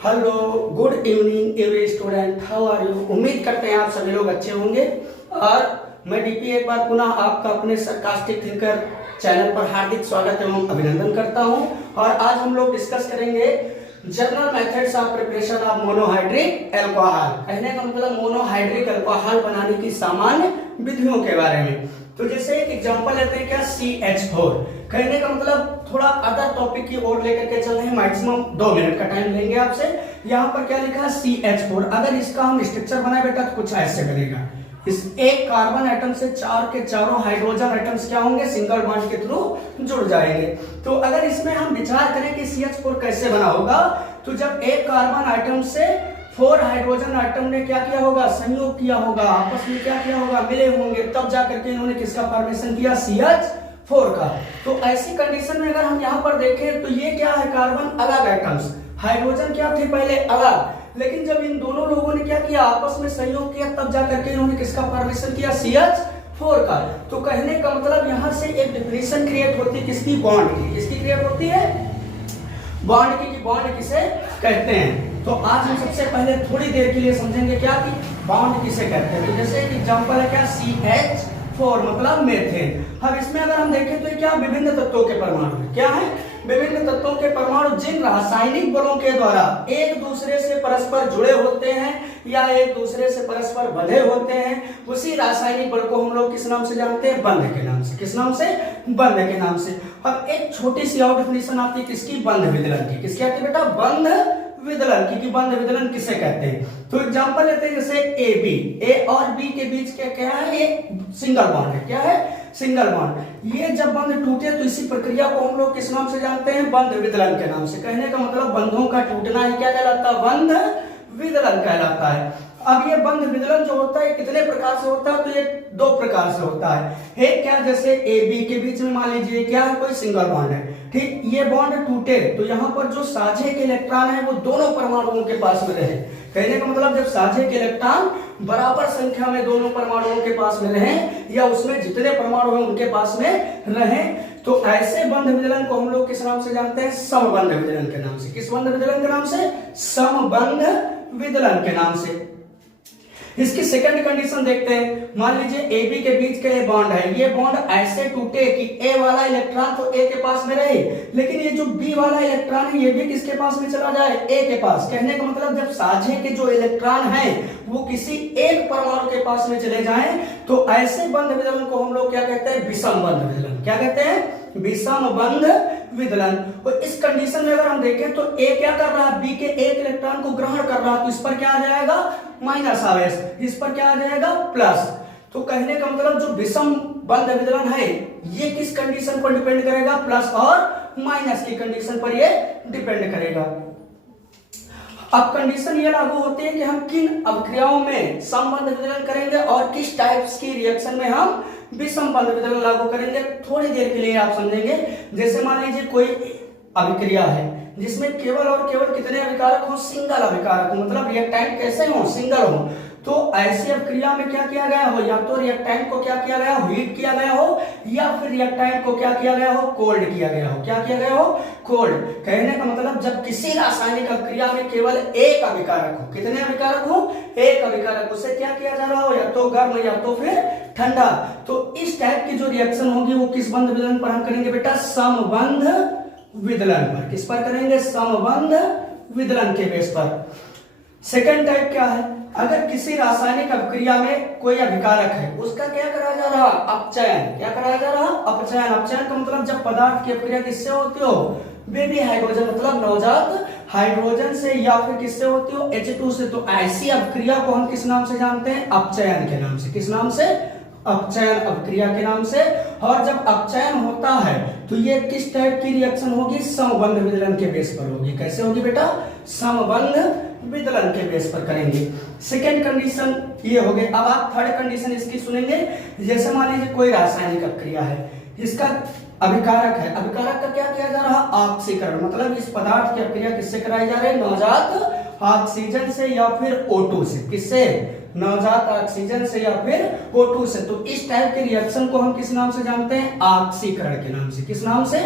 Hello, good evening every student, how are you. उम्मीद करते हैं आप सभी लोग अच्छे होंगे। और मैं डीपी एक बार पुनः आपका अपने सरकास्टिक थिंकर चैनल पर हार्दिक स्वागत एवं अभिनंदन करता हूं। और आज हम लोग डिस्कस करेंगे general methods of preparation of monohydric alcohol. कहने का मतलब मोनोहाइड्रिक अल्कोहल बनाने की सामान्य विधियों के बारे में। तो जैसे एक एग्जांपल लेते हैं, क्या CH4। कहने का मतलब थोड़ा अदर टॉपिक की ओर लेकर के चल रहे हैं। मैक्सिमम 2 मिनट का टाइम लेंगे आपसे। यहाँ पर क्या लिखा है CH4। अगर इसका हम स्ट्रक्चर बनाए बेटा तो कुछ ऐसे बनेगा। इस एक कार्बन एटम से चार के चारों हाइड्रोजन एटम्स क्या होंगे, सिंगल बॉन्ड के थ्रू जुड़ जाएंगे। तो अगर इसमें हम विचार करें कि CH4 कैसे बना होगा, तो जब एक कार्बन एटम से 4 हाइड्रोजन एटम ने क्या किया होगा, संयोग किया होगा, आपस में क्या किया होगा, मिले होंगे, तब जाकर के इन्होंने किसका फॉर्मेशन किया, CH4 का। तो ऐसी कंडीशन में अगर हम यहाँ पर देखें तो ये क्या है, कार्बन अलग एटम्स, हाइड्रोजन क्या थे पहले अलग, लेकिन जब इन दोनों लोगों ने क्या किया, आपस में संयोग किया, तब जाकर के इन्होंने किसका फॉर्मेशन किया, CH4 का। तो कहने का मतलब यहाँ से एक डिफिनेशन क्रिएट होती है किसकी, बॉन्ड की। किसकी क्रिएट होती है, बॉन्ड की। बॉन्ड किसे कहते हैं। तो आज हम सबसे पहले थोड़ी देर के लिए समझेंगे क्या कि बॉन्ड किसे कहते हैं। तो जैसे एक एग्जांपल है क्या, CH4 मतलब मेथेन। अब इसमें अगर हम देखें तो ये क्या, विभिन्न तत्वों के परमाणु क्या है, विभिन्न तत्वों के परमाणु जिन रासायनिक बलों के द्वारा एक दूसरे से परस्पर जुड़े होते हैं या एक दूसरे से परस्पर बंधे होते हैं, उसी रासायनिक बल को हम लोग किस नाम से जानते हैं, बंध के नाम से। किस नाम से, बंध के नाम से। अब एक छोटी सी और डेफिनेशन आती है किसकी, बंध विदलन की। किसकी आती है बेटा, बंध विदलन की। कि बंध विदलन किसे कहते हैं। तो एग्जांपल लेते हैं जैसे ए और बी के बीच क्या है, ये सिंगल बॉन्ड है। क्या है, सिंगल बॉन्ड। ये जब बंध टूटे तो इसी प्रक्रिया को हम लोग किस नाम से जानते हैं, बंध विदलन के नाम से। कहने का मतलब बंधों का टूटना ही क्या कहलाता है, बंध विदलन कहलाता है। अब ये बंध विदलन जो होता है कितने प्रकार से होता है, तो ये 2 प्रकार से होता है। एक क्या, जैसे ए बी के बीच में मान लीजिए क्या है, कोई सिंगल बॉन्ड है, ठीक। ये बॉन्ड टूटे तो यहाँ पर जो साझे के इलेक्ट्रॉन है वो दोनों परमाणुओं के पास में रहे। कहने का मतलब जब साझे के इलेक्ट्रॉन बराबर संख्या में दोनों परमाणुओं के पास में रहे, या उसमें जितने परमाणु हैं उनके पास में रहे, तो ऐसे बंध विदलन को हम लोग किस नाम से जानते हैं, समबंध विदलन के नाम से। किस बंध विदलन के नाम से, समबंध विदलन के नाम से। इसकी सेकंड कंडीशन देखते हैं। मान लीजिए ए बी के बीच का ये बॉन्ड है, ये बॉन्ड ऐसे टूटे कि ए वाला इलेक्ट्रॉन तो ए के पास में रहे, लेकिन ये जो बी वाला इलेक्ट्रॉन है ये भी किसके पास में चला जाए, ए के पास। कहने का मतलब जब साझे के जो इलेक्ट्रॉन हैं वो किसी एक परमाणु के पास में चले जाएं, तो ऐसे बंध विदलन को हम लोग क्या कहते हैं, विषम बंध विदलन। क्या कहते हैं, विषम बंध विदलन। और इस कंडीशन में अगर हम देखें तो ए क्या कर रहा है, बी के एक इलेक्ट्रॉन को ग्रहण कर रहा है, तो इस पर क्या आ जाएगा, माइनस आवेश, इस पर क्या आ जाएगा, प्लस। तो कहने का मतलब जो विषम बंध विदलन है ये किस कंडीशन पर डिपेंड करेगा, प्लस और माइनस की कंडीशन पर ये डिपेंड करेगा। अब कंडीशन ये लागू होती है कि हम किन अभिक्रियाओं में समबंध विदलन करेंगे और किस टाइप्स की रिएक्शन में हम विषम बंध विदलन लागू करेंगे। थोड़ी देर के लिए आप समझेंगे। जैसे मान लीजिए कोई अभिक्रिया है जिसमें केवल और केवल कितने अभिकारक हो, सिंगल अभिकारक हो, मतलब रिएक्टेंट कैसे हो, सिंगल हो। तो ऐसी अभिक्रिया में क्या किया गया हो, या तो रिएक्टेंट को क्या किया गया हो, हीट किया गया हो, या फिर रिएक्टेंट को क्या किया गया हो, कोल्ड किया गया हो। क्या किया गया हो, कोल्ड। कहने का मतलब जब किसी रासायनिक अभिक्रिया में केवल एक अभिकारक हो, कितने अभिकारक हो, एक अभिकारक, उसे क्या किया जा रहा हो, या तो गर्म या तो फिर ठंडा। तो इस टाइप की जो रिएक्शन होगी वो किस बंध विदलन पर हम करेंगे बेटा, समबंध विदलन पर। किस पर करेंगे, समबंध विदलन के बेस पर। सेकंड टाइप क्या है, अगर किसी रासायनिक अभिक्रिया में कोई अभिकारक है उसका क्या कराया जा रहा, अपचयन। क्या कराया जा रहा, अपचयन। अपचयन का मतलब जब पदार्थ की अभिक्रिया किससे होती हो, बेबी हाइड्रोजन मतलब नवजात हाइड्रोजन से, या फिर किससे होती हो, H2 से। तो ऐसी अभिक्रिया को हम किस नाम से जानते हैं, अपचयन के नाम से। किस नाम से, अपचयन अभिक्रिया के नाम से। और जब अपचयन होता है तो ये किस टाइप की रिएक्शन होगी, समबंध विदलन के बेस पर होगी। कैसे होगी बेटा, समबंध विदलन के बेस पर करेंगे। सेकेंड कंडीशन ये हो गई। अब आप थर्ड कंडीशन इसकी सुनेंगे। जैसे मान लीजिए कोई रासायनिक अभिक्रिया है, इसका अभिकारक है, अभिकारक का क्या किया जा रहा, ऑक्सीकरण। मतलब इस पदार्थ की अभिक्रिया किससे कराई जा रही है, नवजात ऑक्सीजन से या फिर O2 से। किससे, नवजात ऑक्सीजन से या फिर O2 से। तो इस टाइप के रिएक्शन को हम किस नाम से जानते हैं, ऑक्सीकरण के नाम से। किस नाम से,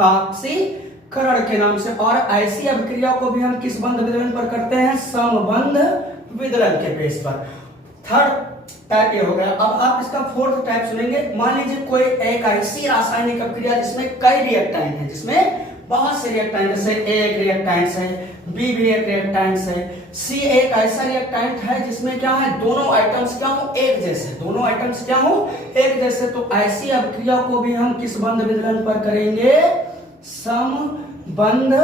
ऑक्सीकरण करण के नाम से। और ऐसी अभिक्रिया को भी हम किस बंध विदलन पर करते हैं? समबंध विदलन के बेस पर। थर्ड टाइप ये हो गया। अब आप इसका फोर्थ टाइप सुनेंगे। मान लीजिए कोई एक ऐसी रासायनिक अभिक्रिया जिसमें कई रिएक्टेंट हैं, जिसमें बहुत से रिएक्टेंट, जैसे ए एक रिएक्टेंट है, बी भी एक रिएक्टेंट है, सी एक ऐसा रिएक्टेंट है जिसमें क्या है, दोनों आइटम्स क्या हो, एक जैसे, दोनों आइटम्स क्या हो, एक जैसे। तो ऐसी अभिक्रिया को भी हम किस बंध विदलन पर करेंगे? समबंध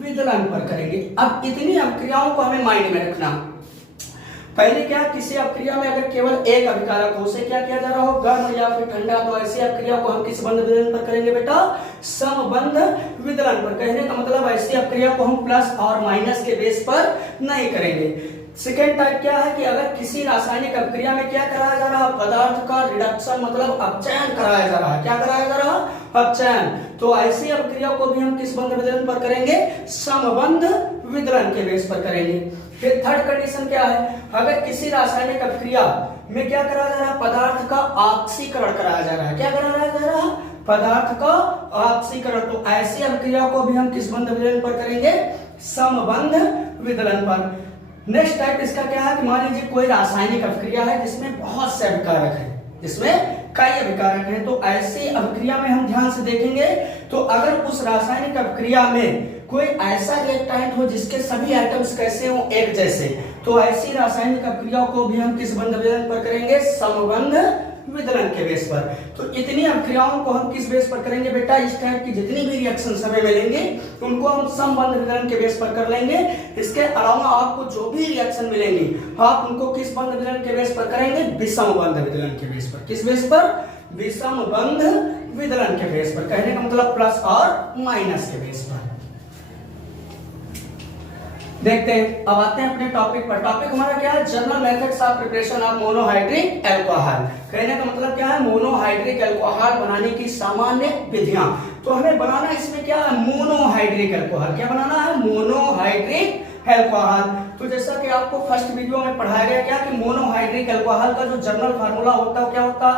विदलन पर करेंगे। अब इतनी अभिक्रियाओं को हमें माइंड में रखना। पहले क्या, किसी अभिक्रिया में अगर केवल एक अभिकारक हो, उसे क्या किया जा रहा हो, गर्म या फिर ठंडा, तो ऐसी अभिक्रिया को हम किस बंध विदलन पर करेंगे बेटा? समबंध विदलन पर। कहने का मतलब ऐसी अभिक्रिया को हम प्लस और माइनस के बेस पर नहीं करेंगे। सेकेंड टाइप क्या है कि अगर किसी रासायनिक अभिक्रिया में क्या कराया जा रहा है, पदार्थ का रिडक्शन मतलब अपचयन कराया जा रहा है। क्या कराया जा रहा है? अपचयन। तो ऐसी अभिक्रिया को भी हम किस बंध विदलन पर करेंगे? समबंध विदलन के बेस पर करेंगे। फिर थर्ड कंडीशन क्या है, अगर किसी रासायनिक अभिक्रिया में क्या कराया जा रहा है, पदार्थ का ऑक्सीकरण कराया जा रहा है। क्या कराया जा रहा है? पदार्थ का ऑक्सीकरण। तो ऐसी अभिक्रिया को भी हम किस बंध विदलन पर करेंगे? समबंध विदलन पर। नेक्स्ट टाइप इसका क्या है कि मान लीजिए कोई रासायनिक अभिक्रिया है जिसमें बहुत से अभिकारक हैं, जिसमें कई अभिकारक हैं। तो ऐसी अभिक्रिया में हम ध्यान से देखेंगे, तो अगर उस रासायनिक अभिक्रिया में कोई ऐसा रिएक्टेंट हो जिसके सभी आइटम्स कैसे हो, एक जैसे, तो ऐसी रासायनिक अभिक्रिया को भी हम किस बंध विदलन पर करेंगे? समबंध विदलन के बेस पर। तो इतनी अभिक्रियाओं को हम किस बेस पर करेंगे बेटा? इस टाइप की जितनी भी रिएक्शन हमें मिलेंगे उनको हम समबंध विदलन के बेस पर कर लेंगे। इसके अलावा आपको जो भी रिएक्शन मिलेंगी आप उनको किस बंध विदलन के बेस पर करेंगे? विषम बंध विदलन के बेस पर। किस बेस पर? विषम बंध विदलन के बेस पर। कहने का मतलब प्लस और माइनस के बेस पर। देखते हैं, अब आते हैं अपने टॉपिक पर। टॉपिक हमारा क्या है? General methods of preparation of monohydric alcohol. कहने का मतलब क्या है? मोनोहाइड्रिक अल्कोहल बनाने की सामान्य विधियां। तो हमें बनाना इसमें क्या है? Monohydric alcohol. क्या बनाना है? Monohydric alcohol. तो जैसा कि आपको फर्स्ट वीडियो में पढ़ाया गया क्या कि मोनोहाइड्रिक अल्कोहल का जो जनरल फार्मूला होता है क्या होता है?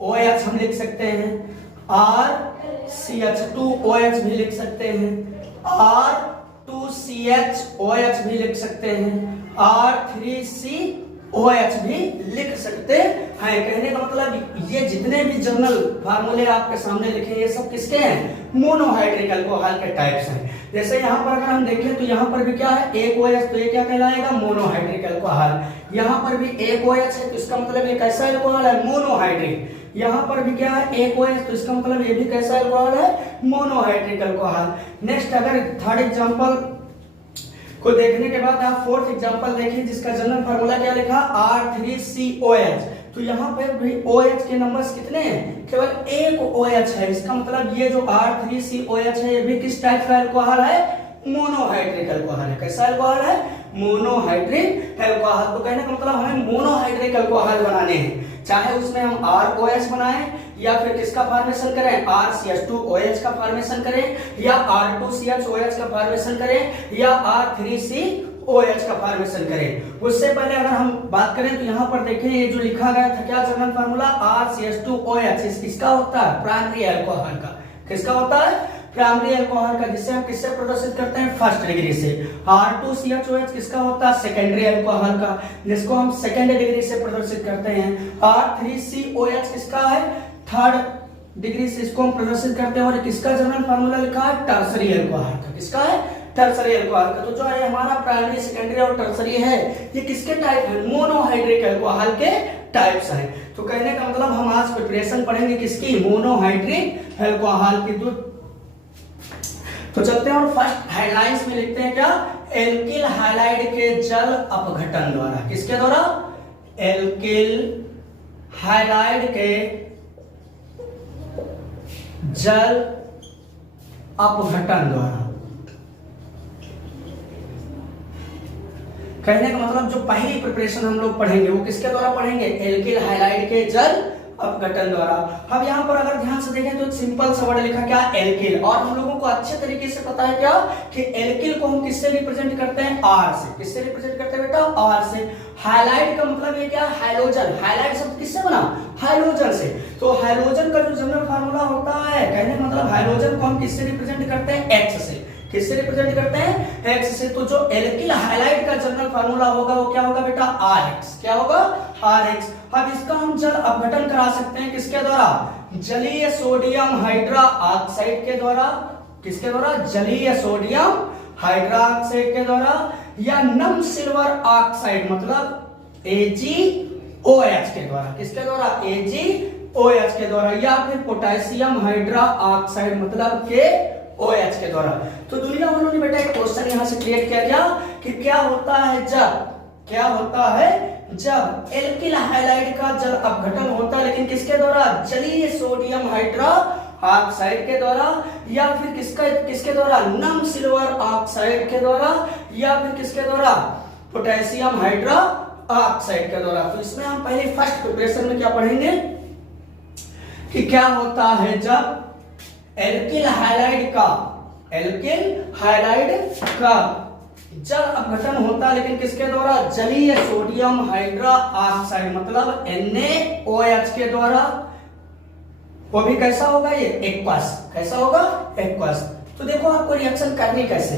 ROH हम लिख सकते हैं, RCH2OH भी लिख सकते हैं, R2CHOH भी लिख सकते हैं, R3COH भी लिख सकते हैं। कहने का मतलब ये जितने भी जनरल फार्मूले आपके सामने लिखे ये सब किसके हैं? मोनोहाइड्रिक अल्कोहल के टाइप्स हैं। जैसे यहाँ पर अगर हम देखें तो यहाँ पर भी क्या है? एक OH, तो ये क्या कहलाएगा? Monohydric alcohol. यहाँ पर भी एक OH है तो इसका मतलब ये कैसा अल्कोहल है? मोनोहाइड्रिक। यहाँ पर भी क्या है? एक OH, तो इसका मतलब ये भी कैसा अल्कोहल है? Monohydric alcohol. नेक्स्ट अगर थर्ड एग्जांपल को देखने के बाद आप फोर्थ एग्जांपल देखिए जिसका जनरल फार्मूला क्या लिखा? R3COH। तो यहाँ पे भी OH के नंबर्स कितने हैं? केवल एक OH है। इसका मतलब ये जो R3COH है ये भी किस टाइप का अल्कोहल है? मोनोहाइड्रिक अल्कोहल है। कैसा अल्कोहल है? Monohydric alcohol. तो कहने का मतलब हमें मोनोहाइड्रिक अल्कोहल बनाने हैं, चाहे उसमें हम ROH बनाएं या फिर किसका फॉर्मेशन करें? RCH2OH का फॉर्मेशन करें, या R2CHOH का फॉर्मेशन करें, या R3COH का फॉर्मेशन करें। उससे पहले अगर हम बात करें तो यहाँ पर देखें ये जो लिखा गया था क्या जनरल फार्मूला? RCH2OH। किसका होता है? प्राइमरी अल्कोहल का। किसका होता है? प्राइमरी अल्कोहल का, जिससे हम किससे प्रदर्शित करते हैं? फर्स्ट डिग्री से। R2CHOH किसका होता है? सेकेंडरी अल्कोहल का, जिसको हम सेकेंड डिग्री से प्रदर्शित करते हैं। R3COH किसका है? थर्ड डिग्री से इसको हम प्रदर्शित करते हैं। और किसका जनरल फार्मूला लिखा है? टर्सरी अल्कोहल का। किसका है? टर्सरी अल्कोहल का। तो जो है हमारा प्राइमरी, सेकेंडरी और टर्सरी है ये किसके टाइप है? मोनोहाइड्रिक अल्कोहल के टाइप्स हैं। तो कहने का मतलब हम आज प्रिपरेशन पढ़ेंगे किसकी? मोनोहाइड्रिक अल्कोहल की। तो चलते हैं और फर्स्ट हेडलाइंस में लिखते हैं क्या? एल्किल हाइलाइड के जल अपघटन द्वारा। किसके द्वारा? एल्किल हाइलाइड के जल अपघटन द्वारा। कहने का मतलब जो पहली प्रिपरेशन हम लोग पढ़ेंगे वो किसके द्वारा पढ़ेंगे? एल्किल हाइलाइड के जल अपघटन द्वारा। अब यहाँ पर अगर ध्यान से देखें तो एक सिंपल सा वर्ड लिखा क्या, एल्किल। और हम लोगों को अच्छे तरीके से पता है क्या कि एल्किल को हम किससे रिप्रेजेंट करते हैं, आर से। किससे रिप्रेजेंट करते हैं बेटा, आर से। हाइलाइट का मतलब ये क्या, हाइलोजन। हाइलाइट शब्द किससे बना, हाइलोजन से। तो हाइलोजन का जो जनरल फार्मूला होता है, कहने का मतलब हाइलोजन को हम किससे रिप्रेजेंट करते हैं, एक्स से। किससे रिप्रेजेंट करते हैं, एक्स से। तो जो एल्किल हाइलाइट का जनरल फार्मूला होगा वो क्या होगा बेटा, आर एक्स। क्या होगा, आर एक्स। अब इसका हम जल अपघटन करा सकते हैं किसके द्वारा, जलीय सोडियम हाइड्रा ऑक्साइड के द्वारा। किसके द्वारा, जलीय सोडियम हाइड्रा ऑक्साइड के द्वारा, या नम सिल्वर ऑक्साइड मतलब AgOH के द्वारा। किसके द्वारा, AgOH के द्वारा, या फिर पोटेशियम हाइड्रा ऑक्साइड मतलब KOH के द्वारा। तो दुनिया वालों ने बेटा एक क्वेश्चन यहां से क्रिएट किया गया कि क्या होता है जब एल्किल हाइलाइड का जल अपघटन होता है, लेकिन किसके द्वारा, जलीय सोडियम हाइड्रा ऑक्साइड के द्वारा, या फिर किसके द्वारा, नम सिल्वर ऑक्साइड के द्वारा, या फिर किसके द्वारा, पोटेशियम हाइड्रा ऑक्साइड के द्वारा। तो इसमें हम पहले फर्स्ट प्रिपरेशन में क्या पढ़ेंगे कि क्या होता है जब एल्किल हाइलाइड का जल अपघटन होता है, लेकिन किसके द्वारा, जलीय सोडियम हाइड्रा ऑक्साइड मतलब NaOH के द्वारा। वो भी कैसा होगा, ये एक्वस। कैसा होगा, एक्वस। तो देखो आपको रिएक्शन करनी कैसे।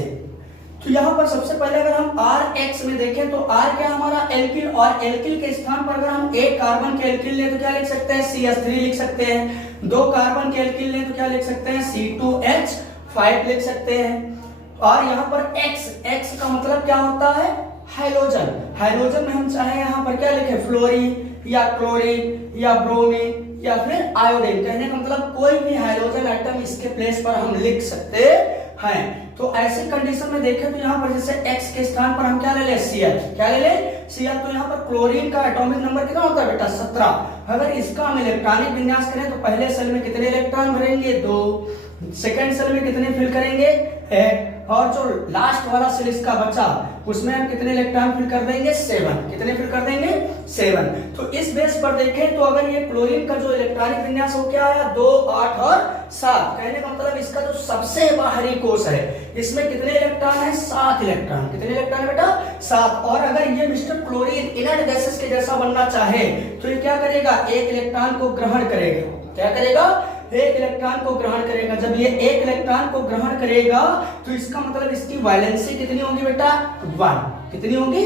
तो यहां पर सबसे पहले अगर हम RX में देखें तो R क्या हमारा, एल्किल। और एल्किल के स्थान पर अगर हम एक कार्बन के एल्किल ले तो क्या लिख सकते हैं, CH3 लिख सकते हैं। दो कार्बन के एल्किल ले तो क्या लिख सकते हैं, C2H5 लिख सकते हैं। और यहाँ पर X का मतलब क्या होता है, हाइलोजन। हाइलोजन में हम चाहे यहाँ पर क्या लिखे, फ्लोरीन या क्लोरीन या ब्रोमीन या फिर आयोडीन। कहने का मतलब कोई भी हाइलोजन आइटम इसके प्लेस पर हम लिख सकते हैं। तो ऐसे कंडीशन में देखें तो यहाँ पर जैसे X के स्थान पर हम क्या ले ले, Cl। क्या ले ले, Cl। तो यहाँ पर क्लोरीन का एटॉमिक नंबर कितना होता है बेटा, 17। अगर इसका हम इलेक्ट्रॉनिक विन्यास करें तो पहले सेल में कितने इलेक्ट्रॉन भरेंगे, 2। सेकेंड सेल में कितने फिल करेंगे, 1। और जो लास्ट वाला सेल इसका बचा उसमें हम कितने इलेक्ट्रॉन फिल कर देंगे, 7। कितने फिल कर देंगे, 7। तो इस बेस पर देखें तो अगर ये क्लोरीन का जो इलेक्ट्रॉनिक विन्यास हो क्या आया, 2, 8 और 7। कहने का मतलब इसका जो सबसे बाहरी कोश है इसमें कितने इलेक्ट्रॉन है, 7 इलेक्ट्रॉन। कितने इलेक्ट्रॉन है बेटा, 7। और अगर ये मिस्टर क्लोरीन इनर्ट गैसेस के जैसा बनना चाहे तो ये क्या करेगा, एक इलेक्ट्रॉन को ग्रहण करेगा। क्या करेगा, एक इलेक्ट्रॉन को ग्रहण करेगा। जब ये एक इलेक्ट्रॉन को ग्रहण करेगा तो इसका मतलब इसकी वैलेंसी कितनी होगी बेटा, 1। कितनी होगी,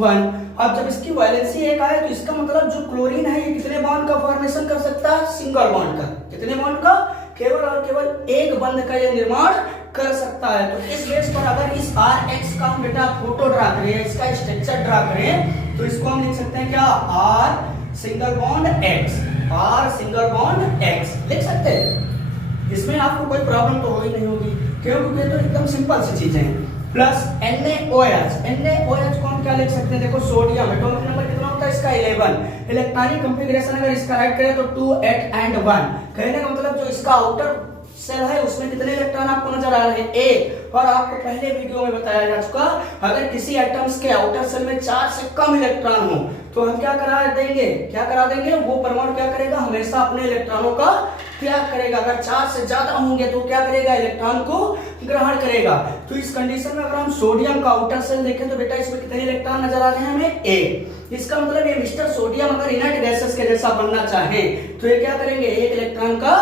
1। अब जब इसकी वैलेंसी 1 आए तो इसका मतलब जो क्लोरीन है ये कितने बॉन्ड का फॉर्मेशन कर सकता है, सिंगल बॉन्ड का। कितने बॉन्ड का, केवल और केवल एक बंध का ये निर्माण कर सकता है। तो इस बेस पर अगर इस RX का हम बेटा फोटो ड्रा करें, इसका स्ट्रक्चर ड्रा करें तो इसको हम लिख सकते हैं क्या, R single bond X। R single bond X लिख सकते हैं। इसमें आपको कोई प्रॉब्लम तो हो ही नहीं होगी, क्योंकि तो एकदम सिंपल सी चीजें हैं। प्लस NaOH को हम क्या लिख सकते हैं, देखो सोडियम एटॉमिक नंबर कितना होता है इसका, 11। इलेक्ट्रॉनिक कॉन्फ़िगरेशन अगर इसका राइट करें तो 2, 8 and 1। कहने का मतलब जो इसका आउटर सेल है उसमें कितने इलेक्ट्रॉन आपको नजर आ रहे हैं, 1। और आपको पहले वीडियो में बताया जा चुका, अगर किसी एटम्स के आउटर सेल में 4 से कम इलेक्ट्रॉन हो तो हम क्या करा देंगे, वो परमाणु क्या करेगा, हमेशा अपने इलेक्ट्रॉनों का त्याग करेगा। अगर 4 से ज्यादा होंगे तो क्या करेगा, इलेक्ट्रॉन को ग्रहण करेगा। तो इस कंडीशन में अगर हम सोडियम का आउटर सेल देखें तो बेटा इसमें कितने इलेक्ट्रॉन नजर आ रहे हैं हमें, 1। इसका मतलब ये मिस्टर सोडियम अगर इनर्ट गैसेस के जैसा बनना चाहे तो ये क्या करेंगे, 1 इलेक्ट्रॉन का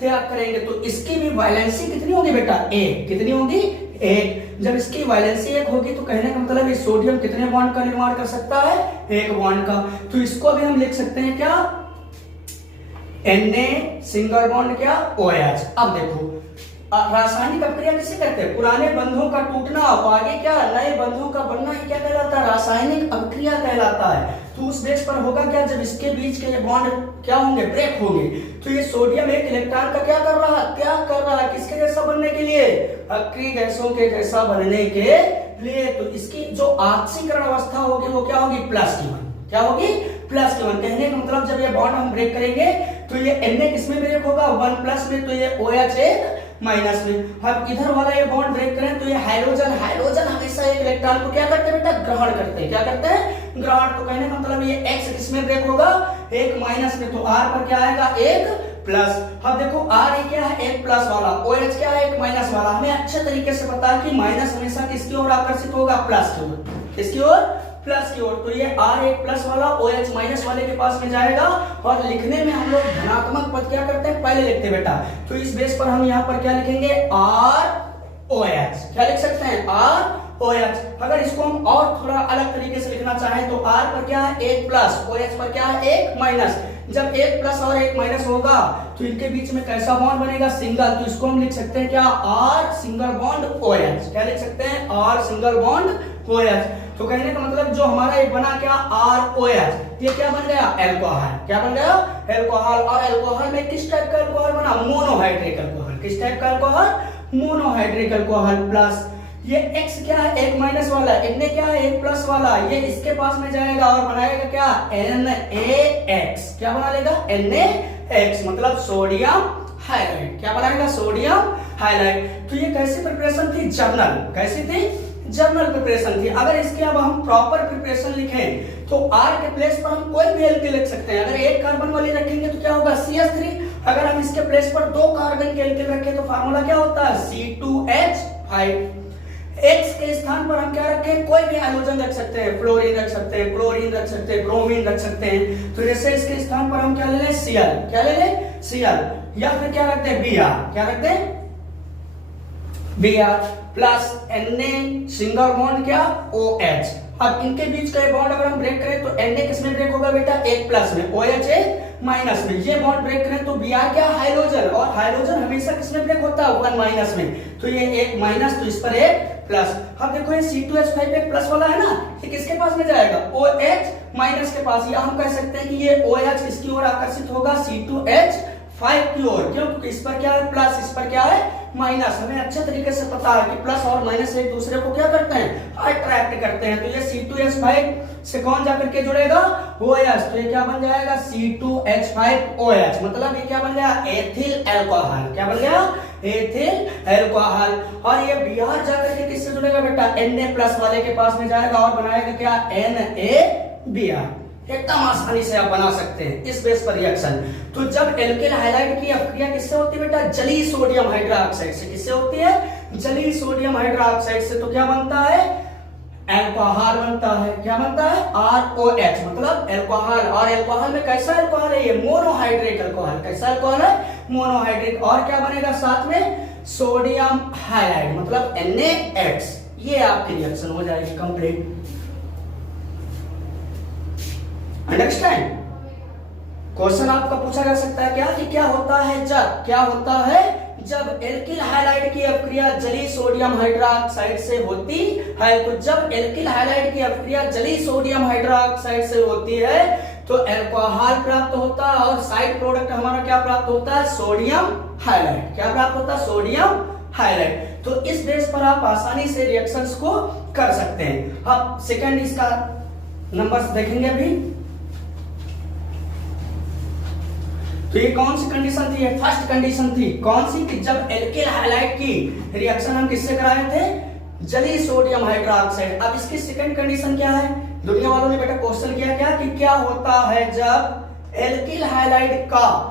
त्याग करेंगे। तो इसकी भी वैलेंसी कितनी होगी बेटा, 1। कितनी होगी, 1। जब इसकी वैलेंसी 1 होगी तो कहने का मतलब ये सोडियम कितने बॉन्ड का निर्माण कर सकता है, 1 बॉन्ड का। तो इसको भी हम लिख सकते हैं क्या, Na सिंगल बॉन्ड क्या, OH। अब देखो रासायनिक अभिक्रिया किसे कहते हैं, पुराने बंधों का टूटना और आगे क्या, नए बंधों का बनना, ही क्या कहलाता है, रासायनिक अभिक्रिया कहलाता है। तो उस बेस पर होगा क्या, जब इसके बीच के बॉन्ड क्या होंगे, ब्रेक होंगे, तो ये सोडियम 1 इलेक्ट्रॉन का क्या कर रहा है, त्याग कर रहा है। किसके जैसा बनने के लिए, अक्रिय गैसों के जैसा बनने के लिए। तो इसकी जो ऑक्सीकरण अवस्था होगी वो क्या होगी, +1। क्या होगी, +1। कहने का मतलब जब ये बॉन्ड हम ब्रेक करेंगे तो ये Na किसमें ब्रेक होगा, 1+ में, तो ये OH 1- में। अब इधर वाला ये बॉन्ड ब्रेक करें तो ये हाइड्रोजन हमेशा 1 इलेक्ट्रॉन को क्या करते हैं बेटा, ग्रहण करते हैं। क्या करते हैं, ग्रहण। तो कहने का मतलब ये x किसमें ब्रेक होगा, एक माइनस में, तो r पर क्या आएगा, एक प्लस। अब देखो r ये क्या है, एक प्लस वाला, OH क्या है, एक माइनस वाला। हमें अच्छे तरीके से पता है कि माइनस हमेशा किसकी ओर आकर्षित होगा, प्लस की ओर। किसकी ओर, प्लस की ओर। तो ये R एक प्लस वाला OH माइनस वाले के पास में जाएगा, और लिखने में हम लोग धनात्मक पद क्या करते हैं, पहले लिखते हैं बेटा। तो इस बेस पर हम यहाँ पर क्या लिखेंगे, ROH। क्या लिख सकते हैं, ROH। अगर इसको हम और थोड़ा अलग तरीके से लिखना चाहें तो R पर क्या है, एक प्लस, OH पर क्या है, एक माइनस। जब एक प्लस और एक माइनस होगा तो इनके बीच में कैसा बॉन्ड बनेगा, सिंगल। तो इसको हम लिख सकते हैं क्या, R सिंगल बॉन्ड OH। क्या लिख सकते हैं, R सिंगल बॉन्ड OH। तो कहने का मतलब जो हमारा ये बना क्या, ROH, ये क्या बन गया, एल्कोहल। क्या बन गया, एल्कोहल। और एल्कोहल में किस टाइप का एल्कोहल बना, मोनोहाइड्रिक एल्कोहल। किस टाइप का एल्कोहल, मोनोहाइड्रिक एल्कोहल। प्लस ये X क्या है, एक माइनस वाला, इनने क्या है, एक प्लस वाला, ये इसके पास में जाएगा और बनाएगा क्या, NaX। क्या बना लेगा, NaX, मतलब सोडियम हाइड्राइड। क्या बनाएगा, सोडियम हाइड्राइड। तो ये कैसी प्रिपरेशन थी, जर्नल। कैसी थी, जर्नल प्रिपरेशन थी। अगर इसके अब हम प्रॉपर प्रिपरेशन लिखें तो R के प्लेस पर हम कोई भी एल्किल लिख सकते हैं। अगर एक कार्बन वाली रखेंगे तो क्या होगा, CH3। अगर हम इसके प्लेस पर दो कार्बन के एल्किल रखें तो फार्मूला क्या होता है, C2H5। X के स्थान पर हम क्या रखें, कोई भी हाइड्रोजन रख सकते हैं, फ्लोरीन रख सकते हैं, क्लोरीन रख सकते हैं, ब्रोमीन रख सकते हैं। तो जैसे इसके स्थान पर हम क्या ले लें, Cl। क्या ले लें, Cl। या फिर क्या रखते हैं, Br। क्या रखते हैं, Br plus Na single bond क्या, OH। अब इनके बीच का बॉन्ड अगर हम ब्रेक करें तो Na किसमें ब्रेक होगा बेटा, एक प्लस में, OH एक माइनस में। ये बॉन्ड ब्रेक करें तो Br क्या, हाइड्रोजन। और हाइड्रोजन हमेशा किसमें ब्रेक होता है, 1 माइनस में। तो ये एक माइनस, तो इस पर एक प्लस। अब देखो ये C2H5 एक प्लस वाला है ना, ये किसके पास में जाएगा, OH माइनस के पास। या हम कह सकते हैं कि ये OH किसकी ओर आकर्षित होगा, C2H5 की ओर। क्यों, क्योंकि इस पर क्या है, प्लस, इस पर क्या है, माइनस। हमें अच्छे तरीके से पता है कि प्लस और माइनस एक दूसरे को क्या करते हैं, अट्रैक्ट करते हैं। तो ये C2H5 से कौन जाकर के जुड़ेगा, OH। तो ये क्या बन जाएगा, C2H5OH। मतलब ये क्या बन गया, एथिल एल्कोहल। क्या बन गया, एथिल एल्कोहल। और ये Br जाकर के किससे जुड़ेगा बेटा, Na प्लस वाले के पास में जाएगा और बनाएगा क्या, NaBr। एकदम आसानी से आप बना सकते हैं इस बेस पर रिएक्शन। तो जब एल्किल हाइलाइड की अपक्रिया किससे होती है बेटा, जली सोडियम हाइड्रोक्साइड से। किससे होती है, जली सोडियम हाइड्रोक्साइड से। तो क्या बनता है, एल्कोहल बनता है। क्या बनता है, ROH, मतलब एल्कोहल। और एल्कोहल में कैसा एल्कोहल है, ये मोनोहाइड्रिक एल्कोहल। कैसा एल्कोहल है, मोनोहाइड्रिक। और क्या बनेगा साथ में, सोडियम हाइलाइड, मतलब NaX। ये आपकी रिएक्शन हो जाएगी कंप्लीट। अंडरस्टैंड। क्वेश्चन आपका पूछा जा सकता है क्या, कि क्या होता है जब, क्या होता है जब एल्किल हाइलाइड की अपक्रिया जली सोडियम हाइड्रोक्साइड से होती है। तो जब एल्किल हाइलाइड की अपक्रिया जली सोडियम हाइड्रोक्साइड से होती है तो एल्कोहल प्राप्त होता है, और साइड प्रोडक्ट हमारा क्या प्राप्त होता है, सोडियम हाइलाइड। क्या प्राप्त होता है, सोडियम हाइलाइड। तो इस बेस पर आप आसानी से रिएक्शंस को कर सकते हैं। अब सेकंड इसका नंबर्स देखेंगे अभी। तो ये कौन सी कंडीशन थी, फर्स्ट कंडीशन थी कौन सी, कि जब एल्किल हाइलाइड की रिएक्शन हम किससे कराए थे, जली सोडियम हाइड्रोक्साइड। अब इसकी सेकंड कंडीशन क्या है, दुनिया वालों ने बेटा क्वेश्चन किया क्या, कि क्या होता है जब एल्किल हाइलाइड का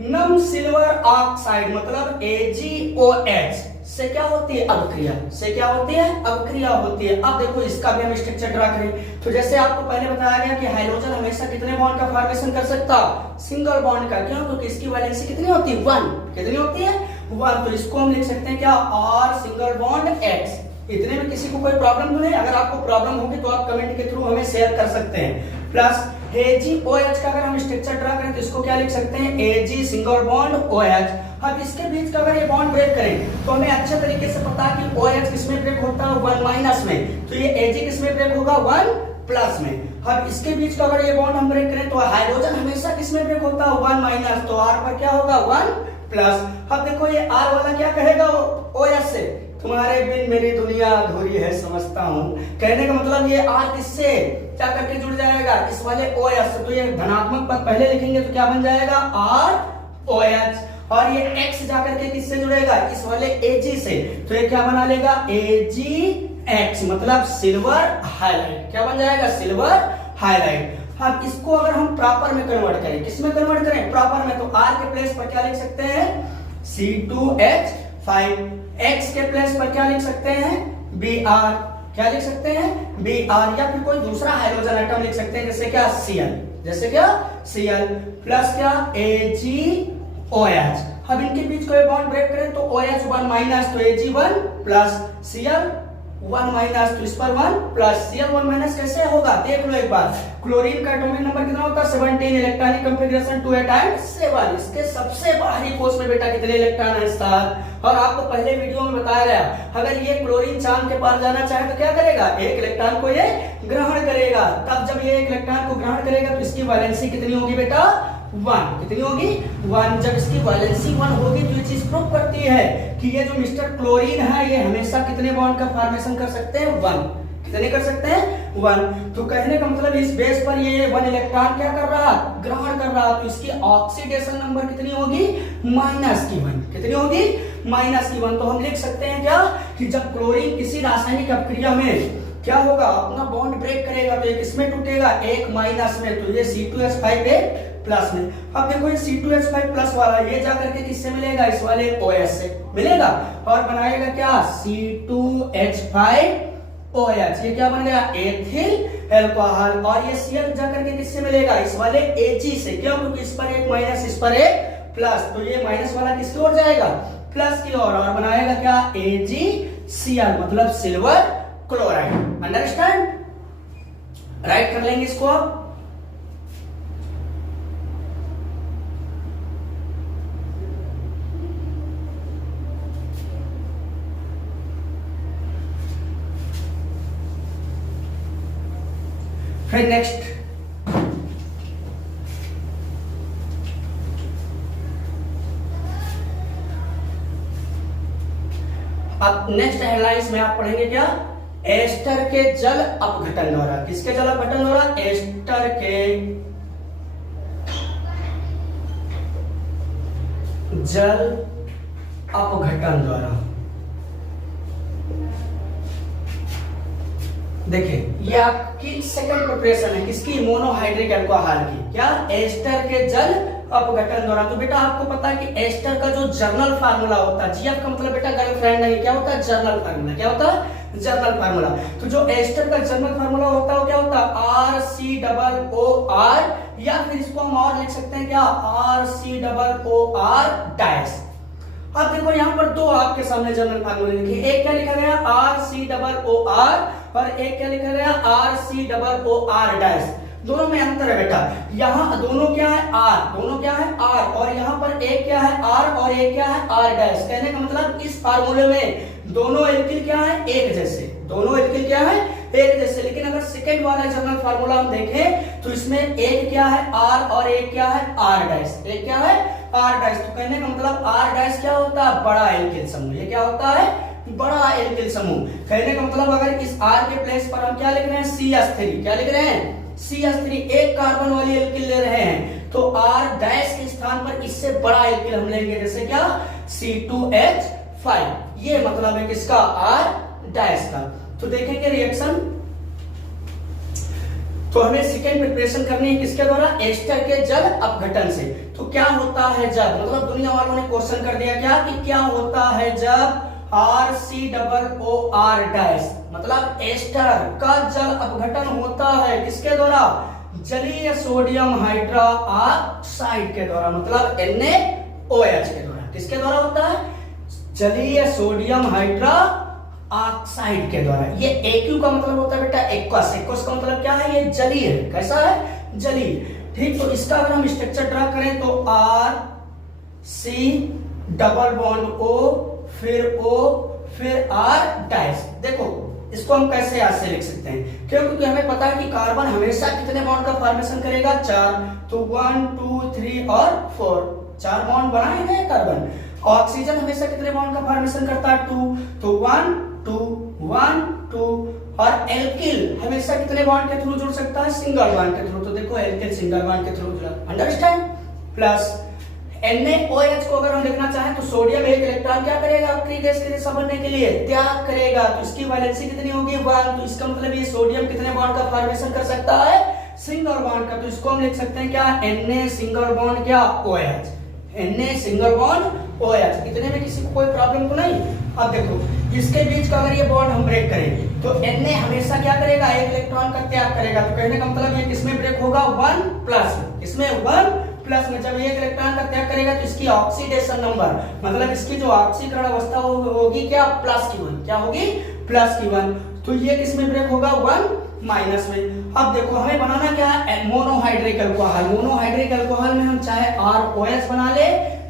नम सिल्वर ऑक्साइड मतलब AgOH से क्या होती है, अपक्रिया। से क्या होती है, अपक्रिया होती है। अब देखो इसका भी हम स्ट्रक्चर ड्रा करें। तो जैसे आपको पहले बताया गया कि हाइड्रोजन हमेशा कितने बॉन्ड का फॉर्मेशन कर सकता, सिंगल बॉन्ड का। क्यों, क्योंकि इसकी वैलेंसी कितनी होती है, 1। कितनी होती है, 1। तो इसको हम लिख सकते हैं क्या, R सिंगल बॉन्ड X। इतने में किसी को कोई प्रॉब्लम तो नहीं, अगर आपको प्रॉब्लम होगी तो आप कमेंट के थ्रू हमें शेयर कर सकते हैं। प्लस AgOH का अगर हम स्ट्रक्चर ड्रा करें तो इसको क्या लिख सकते हैं, Ag सिंगल बॉन्ड OH। अब इसके बीच का अगर ये बॉन्ड ब्रेक करें तो हमें अच्छे तरीके से पता है कि OH किसमें ब्रेक होता है, 1 माइनस में। तो ये Ag किसमें ब्रेक होगा, 1 प्लस में। अब इसके बीच का अगर ये बॉन्ड हम ब्रेक करें तो हाइड्रोजन हमेशा किसमें ब्रेक होता है, 1 माइनस। तो R पर क्या होगा, 1 प्लस। अब देखो ये R वाला क्या कहेगा OH से, तुम्हारे बिन मेरी दुनिया अधूरी है समझता हूं। कहने का मतलब ये R किससे क्या करके जुड़ जाएगा, इस वाले OH से। तो ये धनात्मक पद पहले लिखेंगे तो क्या बन जाएगा, ROH। और ये X जाकर के किससे जुड़ेगा, इस वाले Ag से, तो ये क्या बना लेगा, AgX, मतलब सिल्वर हाइलाइट। क्या बन जाएगा, सिल्वर हाइलाइट। अब इसको अगर हम प्रॉपर में कन्वर्ट करें, किसमें कन्वर्ट करें, प्रॉपर में, तो R के प्लेस पर क्या लिख सकते हैं, C2H5, X के प्लेस पर क्या लिख सकते हैं, Br, क्या लिख सकते हैं, Br, या फिर कोई दूसरा हाइड्रोजन आइटम लिख सकते हैं, जैसे क्या Cl, जैसे क्या Cl, प्लस क्या AgOH। अब इनके बीच कोई बॉन्ड ब्रेक करें तो OH 1 माइनस, तो Ag1 प्लस Cl 1 माइनस, तो इस पर 1 प्लस Cl 1 माइनस कैसे होगा, देख लो एक बार। क्लोरीन का एटॉमिक नंबर कितना होता है, 17, इलेक्ट्रॉनिक कंफिगरेशन 2 एट 7। इसके सबसे बाहरी कोष में बेटा कितने इलेक्ट्रॉन है, 7। और आपको पहले वीडियो में बताया गया, अगर ये क्लोरीन चांद के पार जाना चाहे तो क्या करेगा, एक इलेक्ट्रॉन को ये ग्रहण करेगा। तब जब ये एक इलेक्ट्रॉन को ग्रहण करेगा तो इसकी वैलेंसी कितनी होगी बेटा, 1। कितनी होगी, 1। जब इसकी वैलेंसी 1 होगी तो ये चीज प्रूव करती है कि ये जो मिस्टर क्लोरीन है ये हमेशा कितने बॉन्ड का फॉर्मेशन कर सकते हैं, 1। कितने कर सकते हैं, 1। तो कहने का मतलब इस बेस पर ये 1 इलेक्ट्रॉन क्या कर रहा, ग्रहण कर रहा, तो इसकी ऑक्सीडेशन नंबर कितनी होगी, -1। कितनी होगी, -1। तो हम लिख सकते हैं क्या, कि जब क्लोरीन किसी रासायनिक अपक्रिया में क्या होगा, अपना बॉन्ड ब्रेक करेगा तो एक इसमें टूटेगा, एक माइनस में, तो ये C2H5 एक प्लस में। अब देखो ये C2H5 प्लस वाला ये जाकर के किससे मिलेगा, इस वाले OH से मिलेगा, और बनाएगा क्या, C2H5OH। ये क्या बन गया, एथिल अल्कोहल। और ये Cl जाकर के किससे मिलेगा, इस वाले Ag से। क्यों, क्योंकि इस पर एक माइनस, इस पर एक प्लस, तो ये माइनस वाला किसकी ओर जाएगा, प्लस की ओर, और बनाएगा क्या, AgCl, मतलब सिल्वर क्लोराइड। अंडरस्टैंड, राइट कर लेंगे इसको आप। फिर नेक्स्ट, अब नेक्स्ट हेडलाइंस में आप पढ़ेंगे क्या, एस्टर के जल अपघटन द्वारा। किसके जल अपघटन द्वारा, एस्टर के जल अपघटन द्वारा। देखिए ये आपकी सेकंड प्रिपरेशन है, किसकी, मोनोहाइड्रिक अल्कोहल की। क्या, एस्टर के जल अपघटन द्वारा। तो बेटा आपको पता है कि एस्टर का जो जर्नल फार्मूला होता है, जीएफ का मतलब बेटा गर्लफ्रेंड नहीं, क्या होता है, जर्नल फार्मूला। क्या होता है, जर्नल फार्मूला। तो जो एस्टर का जर्नल फार्मूला होता है वो क्या होता है, RCOOR, या फिर इसको हम और लिख सकते हैं क्या, RCOOR-। अब देखो यहाँ पर दो आपके सामने जर्नल फार्मूले लिखे, एक क्या लिखा गया, RCOOR, और एक क्या लिखा गया, RCOOR-। दोनों में अंतर है बेटा, यहाँ दोनों क्या है, R, दोनों क्या है, R, और यहाँ पर एक क्या है, R, और एक क्या है, R'। कहने का मतलब इस फार्मूले में दोनों एल्किल क्या है, एक जैसे, दोनों एल्किल क्या है, एक जैसे। लेकिन अगर सेकेंड वाला जर्नल फार्मूला हम देखें तो इसमें एक क्या है, R, और एक क्या है, R'। एक क्या है, R'। तो कहने का मतलब R' क्या होता है, बड़ा एल्किल समूह। ये क्या होता है, बड़ा एल्किल समूह। कहने का मतलब अगर इस R के प्लेस पर हम क्या लिख रहे हैं, CH3। क्या लिख रहे हैं, CH3, एक कार्बन वाली एल्किल ले रहे हैं, तो R' के स्थान पर इससे बड़ा एल्किल हम लेंगे, जैसे क्या, C2H5। ये मतलब है किसका, R' का। तो देखेंगे रिएक्शन, तो हमें सेकेंड प्रिपरेशन करनी है किसके द्वारा, एस्टर के जल अपघटन से। तो क्या होता है जब, मतलब दुनिया वालों ने क्वेश्चन कर दिया क्या, कि क्या होता है जब RCOOR', मतलब एस्टर का जल अपघटन होता है किसके द्वारा, जलीय सोडियम हाइड्रोक्साइड के द्वारा, मतलब NaOH के द्वारा। किसके द्वारा होता है, जलीय सोडियम हाइड्रोक्साइड के द्वारा। ये AQ का मतलब होता है बेटा एक्वस। एक्वस का मतलब क्या है, ये जलीय है। कैसा है, जलीय। ठीक, तो इसका अगर हम स्ट्रक्चर ड्रा करें तो RC डबल बॉन्ड O, फिर O, फिर R'। देखो इसको हम कैसे याद से लिख सकते हैं, क्योंकि हमें पता है कि कार्बन हमेशा कितने बॉन्ड का फॉर्मेशन करेगा, 4। तो 1 2 3 और 4, 4 बॉन्ड बनाएंगे कार्बन। ऑक्सीजन हमेशा कितने बॉन्ड का फॉर्मेशन करता है, 2। तो 1 2 1 2। और एल्किल हमेशा कितने बॉन्ड के थ्रू जुड़ सकता है, सिंगल बॉन्ड के थ्रू। तो देखो एल्किल सिंगल बॉन्ड के थ्रू जुड़ा। अंडरस्टैंड, प्लस NaOH को अगर हम लिखना चाहें तो सोडियम एक इलेक्ट्रॉन क्या करेगा, फ्री गैस की दिशा बनने के लिए त्याग करेगा, तो इसकी वैलेंसी कितनी होगी 1। तो इसका मतलब ये सोडियम कितने बॉन्ड का फॉर्मेशन कर सकता है, सिंगल बॉन्ड का। तो इसको हम लिख सकते हैं क्या, Na सिंगल बॉन्ड क्या OH, Na single bond OH। इतने में किसी को कोई प्रॉब्लम तो नहीं। अब देखो इसके बीच का अगर ये बॉन्ड हम ब्रेक करें तो Na हमेशा क्या करेगा, एक इलेक्ट्रॉन का त्याग करेगा। तो कहने का मतलब ये किसमें ब्रेक होगा, 1+, इसमें 1+ में जब एक इलेक्ट्रॉन का त्याग करेगा तो इसकी ऑक्सीडेशन नंबर, मतलब इसकी जो ऑक्सीकरण अवस्था होगी क्या, +1, क्या होगी +1। तो ये किसमें ब्रेक होगा, 1- में। अब देखो हमें बनाना क्या है, मोनोहाइड्रिक अल्कोहल। मोनोहाइड्रिक अल्कोहल में हम चाहे ROH बना ले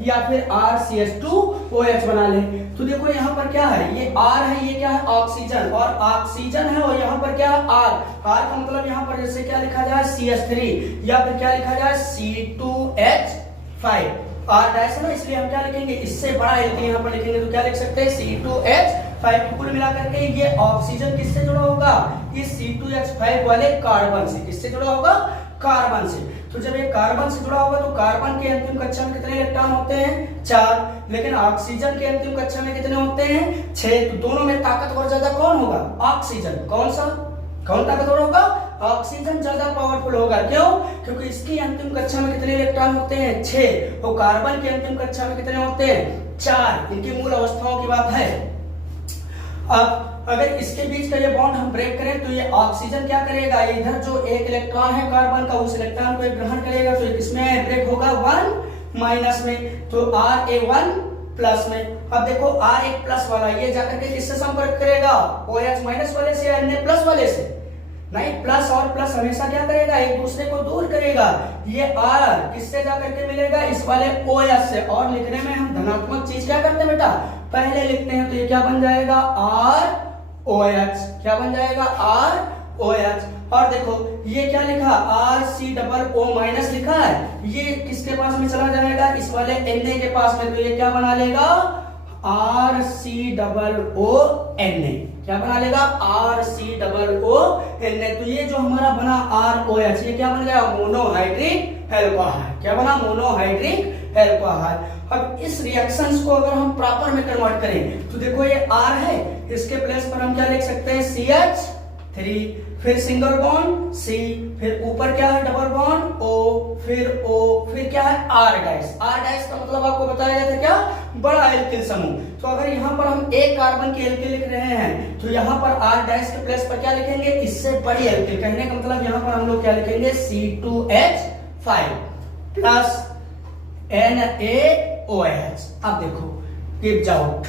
या फिर RCH2OH बना ले। तो देखो यहाँ पर क्या है, ये R है, ये क्या है ऑक्सीजन, और ऑक्सीजन है, और यहाँ पर क्या है R का मतलब यहाँ पर जैसे क्या लिखा जाए CH3 या फिर क्या लिखा जाए C2H5। R डैश है ना, इसलिए हम क्या लिखेंगे, इससे बड़ा एल्केन यहाँ पर लिखेंगे तो क्या लिख सकते हैं C2H5। कुल मिलाकर के ये ऑक्सीजन किससे जुड़ा होगा, इस C2H5 वाले कार्बन से। किससे जुड़ा होगा, कार्बन से। तो जब ये कार्बन से जुड़ा होगा तो कार्बन के अंतिम कक्षा में कितने इलेक्ट्रॉन होते हैं, 4। लेकिन ऑक्सीजन के अंतिम कक्षा में कितने होते हैं, 6। तो दोनों में ताकतवर ज्यादा कौन होगा, ऑक्सीजन। कौन ताकतवर होगा, ऑक्सीजन ज्यादा पावरफुल होगा। क्यों, क्योंकि इसकी अंतिम कक्षा में कितने इलेक्ट्रॉन होते हैं, 6, और कार्बन की अंतिम कक्षा में कितने होते हैं, 4। इनकी मूल अवस्थाओं की बात है। अब अगर इसके बीच का ये बॉन्ड हम ब्रेक करें तो ये ऑक्सीजन क्या करेगा, इधर जो एक इलेक्ट्रॉन है कार्बन का, उस इलेक्ट्रॉन को ग्रहण करेगा, तो इसमें ब्रेक होगा 1- में, तो Ra1+ में। अब देखो R एक प्लस वाला, ये जाकर के किससे संपर्क करेगा, OH- वाले से या Na+ वाले से, नहीं, प्लस और प्लस हमेशा क्या करेगा, एक दूसरे को दूर करेगा। ये R किससे जाकर के मिलेगा, इस वाले OH से। और लिखने में हम धनात्मक चीज क्या करते हैं बेटा, पहले लिखते हैं। तो ये क्या बन जाएगा, ROH। क्या बन जाएगा, ROH। और देखो ये क्या लिखा, RCOO- लिखा है, ये किसके पास में चला जाएगा, इस वाले Na के पास में। तो ये क्या बना लेगा, RCOONA। क्या बना लेगा, RCOONA। तो ये जो हमारा बना ROH, ये क्या बन गया, मोनोहाइड्रिक अल्कोहल। क्या बना, मोनोहाइड्रिक अल्कोहल। अब इस रिएक्शंस को अगर हम प्रॉपर में कन्वर्ट करें तो देखो ये R है, इसके प्लेस पर हम क्या लिख सकते हैं, CH3, फिर सिंगल बॉन्ड C, फिर ऊपर क्या है डबल बॉन्ड O, फिर क्या है R डैश। R डैश का मतलब आपको बताया गया था क्या, बड़ा एल्किल समूह। तो अगर यहाँ पर हम एक कार्बन की एल्किल लिख रहे हैं तो यहाँ पर R डैश के प्लेस पर क्या लिखेंगे, इससे बड़ी एल्किल। कहने का मतलब यहाँ पर हम लोग क्या लिखेंगे, C2H5 प्लस NaOH। अब देखो गिव्स आउट,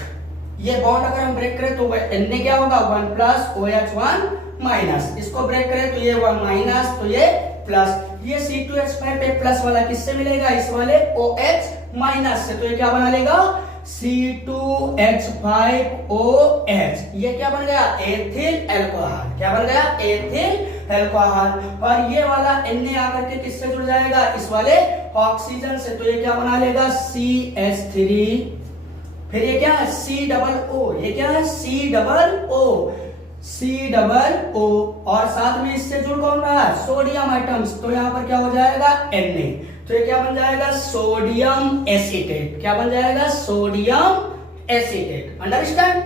ये बॉन्ड अगर हम ब्रेक करें तो Na क्या होगा, 1+ OH1-। इसको ब्रेक करें तो ये 1-, तो ये प्लस। ये C2H5 पे प्लस वाला किससे मिलेगा, इस वाले OH- से। तो ये क्या बना लेगा, C2H5OH। ये क्या बन गया, एथिल अल्कोहल। क्या बन गया, एथिल अल्कोहल। और ये वाला Na आकर के किससे जुड़ जाएगा, इस वाले ऑक्सीजन से। तो ये क्या बना लेगा, CH3, फिर ये क्या है COO। ये क्या है COO, और साथ में इससे जुड़ कौन रहा है, सोडियम आइटम्स। तो यहाँ पर क्या हो जाएगा, Na। तो ये क्या बन जाएगा, सोडियम एसीटेट। क्या बन जाएगा, सोडियम एसीटेट। अंडरस्टैंड,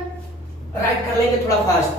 राइट कर लेंगे थोड़ा फास्ट।